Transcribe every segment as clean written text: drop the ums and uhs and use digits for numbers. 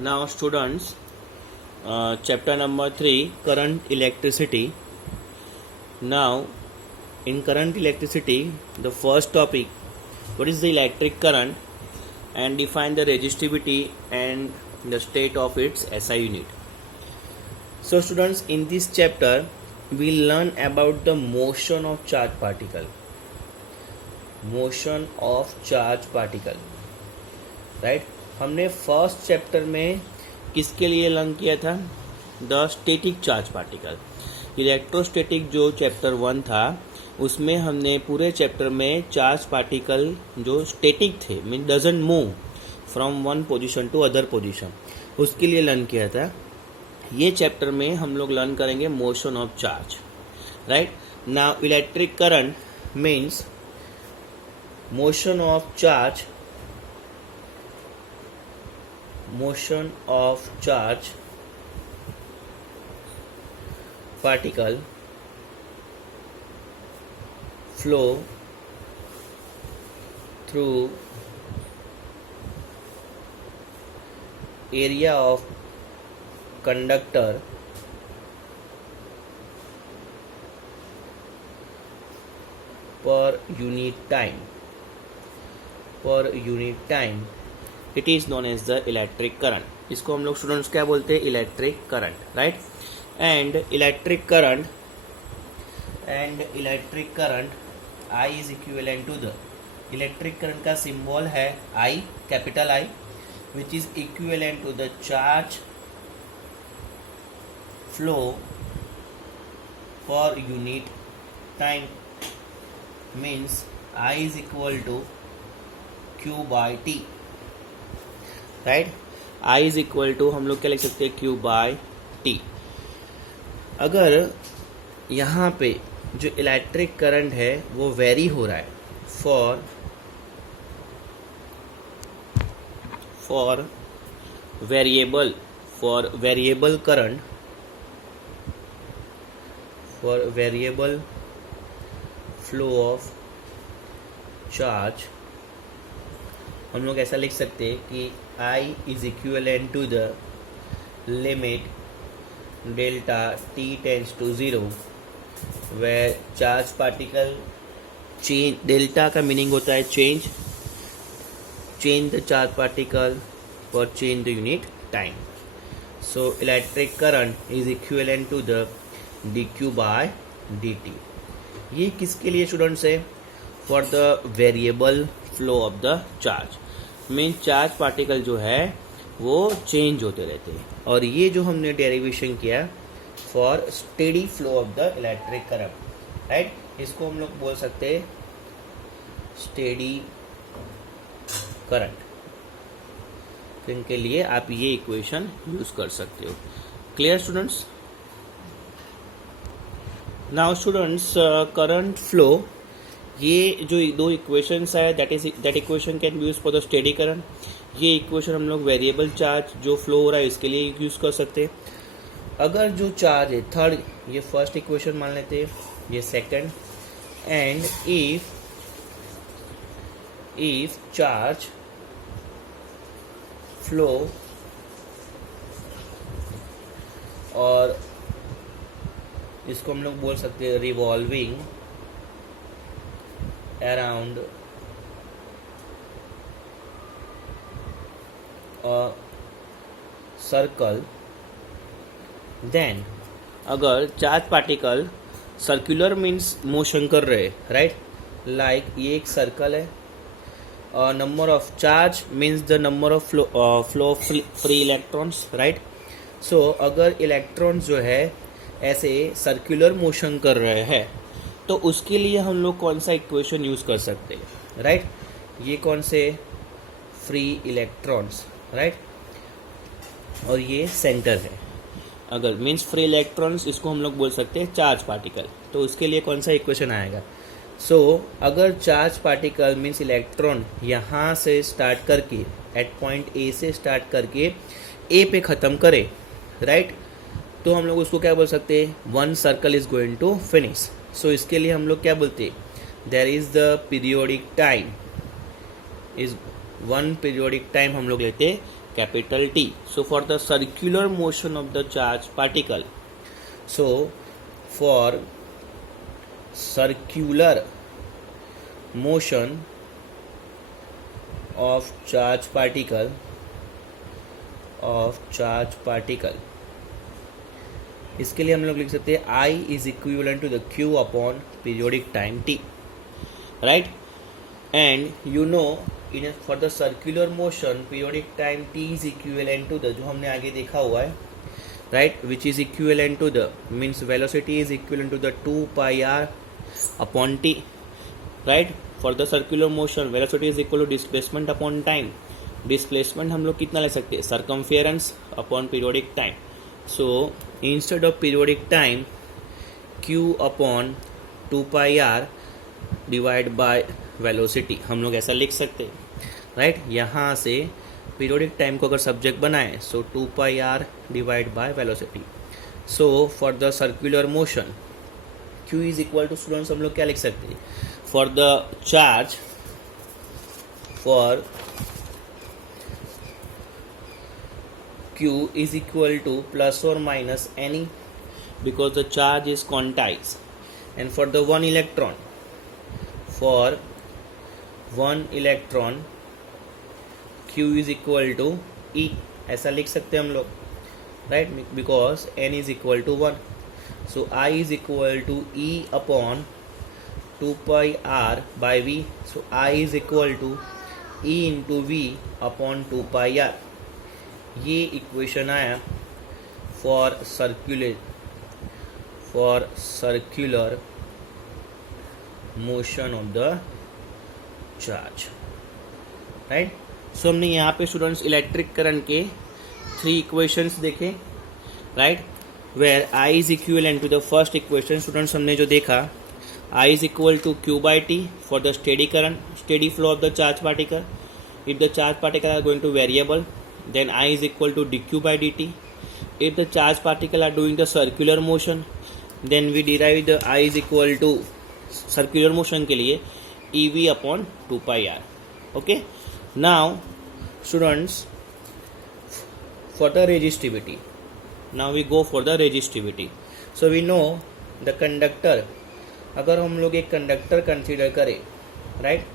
Now, students, chapter number 3, current electricity. Now, in current electricity, the first topic, what is the electric current, and define the resistivity and the state of its SI unit. So, students, in this chapter, we learn about the motion of charge particle. Motion of charge particle, right? हमने first chapter में किसके लिए learn किया था? The static charge particle. Electrostatic जो chapter 1 था उसमें हमने पूरे चैप्टर में चार्ज पार्टिकल जो स्टैटिक थे, mean doesn't move from one position to other position, उसके लिए लर्न किया था. ये चैप्टर में हम लोग लर्न करेंगे motion of charge, right? Now electric current means motion of charge particle flow through area of conductor per unit time. It is known as the electric current. इसको हम लोग स्टूडेंट्स क्या बोलते हैं? Electric current, right? And electric current I is equivalent to the, electric current का symbol है I, capital I, which is equivalent to the charge flow per unit time. Means I is equal to Q by T, right? I is equal to हम लोग क्या लिख सकते हैं? Q by T. अगर यहाँ पे जो इलेक्ट्रिक करंट है वो वेरी हो रहा है for variable current, for variable flow of charge, हम लोग ऐसा लिख सकते हैं कि I is equivalent to the limit delta t tends to 0 where charge particle change, delta का मीनिंग होता है change the charge particle per change the unit time. So electric current is equivalent to the dq by dt. ये किसके लिए students है? For the variable flow of the charge. Mean charge particle जो है वो change होते रहते हैं. और ये जो हमने डेरिवेशन किया for steady flow of the electric current, right? इसको हम लोग बोल सकते हैं स्टेडी करंट. इनके लिए आप ये इक्वेशन यूज कर सकते हो. Clear students? Now students, current flow, ये जो दो इक्वेशंस है that equation can be use for the steady current. ये इक्वेशन हम लोग वेरिएबल चार्ज जो फ्लो हो रहा है इसके लिए यूज कर सकते हैं. अगर जो चार्ज है थर्ड, ये फर्स्ट इक्वेशन मान लेते हैं, ये second. And if charge flow और इसको हम लोग बोल सकते हैं revolving around a circle, then अगर charge particle circular means motion कर रहे, राइट? लाइक ये एक सर्कल है. Number of charge means the number of flow of free electrons, right? So अगर इलेक्ट्रॉन्स जो है ऐसे सर्कुलर मोशन कर रहे हैं तो उसके लिए हम लोग कौन सा इक्वेशन यूज कर सकते हैं, राइट? ये कौन से? Free electrons, right? और ये सेंटर है. अगर मीन्स फ्री इलेक्ट्रॉन्स, इसको हम लोग बोल सकते हैं चार्ज पार्टिकल. तो उसके लिए कौन सा इक्वेशन आएगा? सो अगर चार्ज पार्टिकल मीन्स इलेक्ट्रॉन यहाँ से स्टार्ट करके एट पॉइंट ए से स्टार्ट करके ए पे ख़त्म करे, राइट? तो हम लोग उसको क्या बोल सकते हैं? One circle is going to finish. So इसके लिए हम लोग क्या बोलते हैं? There is the periodic time, is one periodic time हम लोग लेते हैं capital T. So for the circular motion of the charged particle, so for circular motion of charged particle इसके लिए हम लोग लिख सकते हैं I is equivalent to the Q upon periodic time T, right? And you know for the circular motion periodic time T is equivalent to the, जो हमने आगे देखा हुआ है, right, which is equivalent to the, means velocity is equivalent to the 2 pi r upon T, right? For the circular motion velocity is equal to displacement upon time. Displacement हम लोग कितना ले सकते हैं, circumference upon periodic time. So instead of periodic time, Q upon 2 pi r divided by velocity हम लोग ऐसा लिख सकते हैं, राइट? यहाँ से पीरियोडिक टाइम को अगर सब्जेक्ट बनाएं, so 2 pi r divide by velocity. So for the circular motion Q is equal to, students हम लोग क्या लिख सकते हैं, for the charge, for Q is equal to plus or minus any, because the charge is quantized, and for the one electron Q is equal to E, ऐसा लिख सकते हैं हम लोग, right? Because n is equal to 1, so I is equal to E upon 2 pi r by V, so I is equal to E into V upon 2 pi r. ये equation आया for circular motion of the charge, right? So हमने यहाँ पे students electric current के 3 equations देखे, right? Where I is equivalent to the first equation, students हमने जो देखा, I is equal to Q by T for the steady current, steady flow of the charge particle. If the charge particle are going to variable, then I is equal to dq by dt. If the charge particle are doing the circular motion, then we derive the I is equal to circular motion के लिए ev upon 2 pi r. Okay, now students, for the resistivity, now we go for the resistivity. So we know the conductor, अगर हम लोग एक conductor consider करें, right?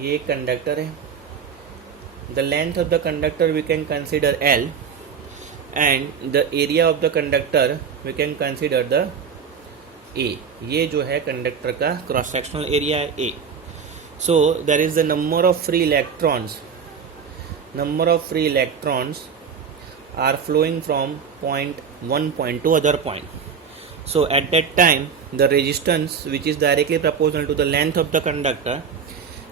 ये एक conductor है, the length of the conductor we can consider L, and the area of the conductor we can consider the A. ये जो है कंडक्टर का क्रॉस सेक्शनल एरिया है A. So there is the number of free electrons are flowing from one point to other point. So at that time the resistance, which is directly proportional to the length of the conductor,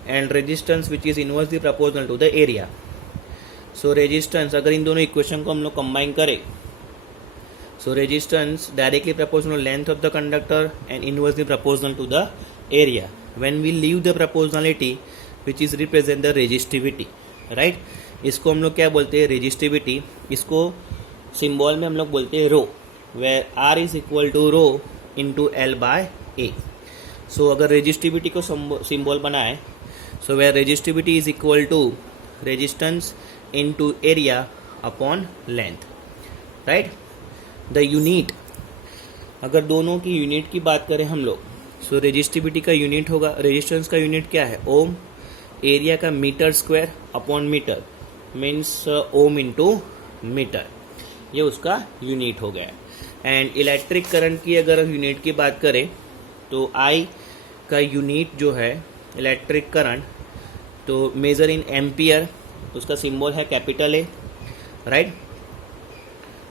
and resistance which is inversely proportional to the area. So resistance, अगर इन दोनों equation को हम लोग combine करें, so resistance directly proportional to length of the conductor and inversely proportional to the area. When we leave the proportionality, which is represent the resistivity, right? इसको हम लोग क्या बोलते हैं, resistivity. इसको सिंबल में हम लोग बोलते हैं rho, where R is equal to rho into L by A. So अगर resistivity को सिंबल बनाए, so where resistivity is equal to resistance into area upon length, right? The unit, अगर दोनों की यूनिट की बात करें हम लोग, so resistivity का यूनिट होगा, रेजिस्टेंस का यूनिट क्या है, ओम, एरिया का metre square upon metre, means ohm into metre, ये उसका यूनिट हो गया. एंड इलेक्ट्रिक करंट की अगर यूनिट की बात करें, तो आई का यूनिट जो है इलेक्ट्रिक करंट, तो मेजर इन एम्पियर, उसका सिंबल है capital A, right?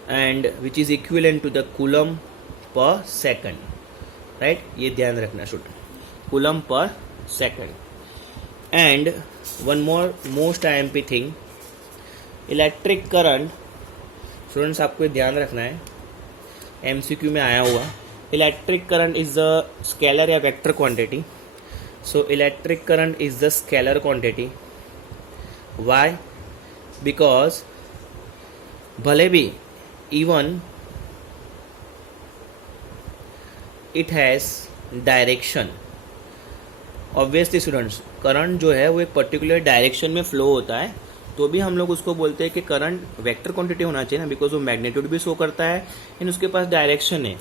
And which is equivalent to the coulomb per second, right? ये ध्यान रखना student, coulomb per second. And one more most IMP thing, electric current, students आपको ध्यान रखना है, MCQ में आया हुआ, electric current is the scalar या vector quantity. So electric current is the scalar quantity. Why? Because भले भी even it has direction, obviously students, current जो है वो एक पर्टिकुलर डायरेक्शन में फ्लो होता है, तो भी हम लोग उसको बोलते हैं कि करंट वेक्टर क्वांटिटी होना चाहिए ना, बिकॉज वो मैग्नीट्यूड भी शो करता है एंड उसके पास डायरेक्शन है,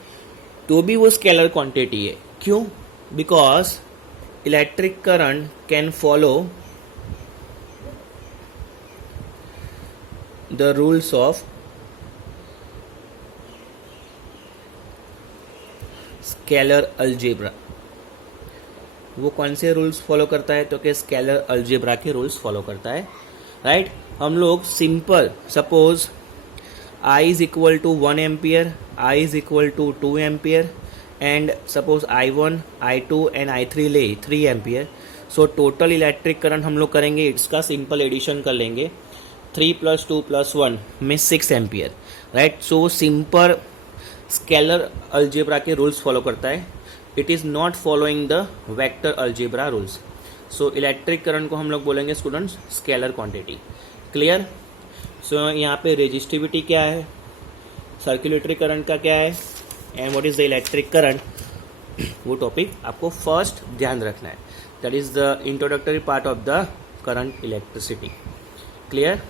तो भी वो स्केलर क्वांटिटी है. क्यों? Because electric current can follow the rules of scalar algebra. वो कौन से रूल्स फॉलो करता है? तो कि स्केलर अलजेब्रा के रूल्स फॉलो करता है, राइट. हम लोग simple suppose I is equal to 1 ampere, I is equal to 2 ampere and suppose I1, I2 and I3 ले 3 ampere. So total electric current हम लोग करेंगे, इसका सिंपल एडिशन कर लेंगे, 3 + 2 + 1 में 6 ampere, right. So simple scalar algebra के rules follow करता है. It is not following the vector algebra rules. So electric current को हम लोग बोलेंगे स्टूडेंट्स स्केलर क्वांटिटी. क्लियर? सो यहाँ पे रेजिस्टिविटी क्या है, सर्कुलेटरी करंट का क्या है and what is the electric current, वो टॉपिक आपको फर्स्ट ध्यान रखना है. That is the introductory part of the current electricity. Clear?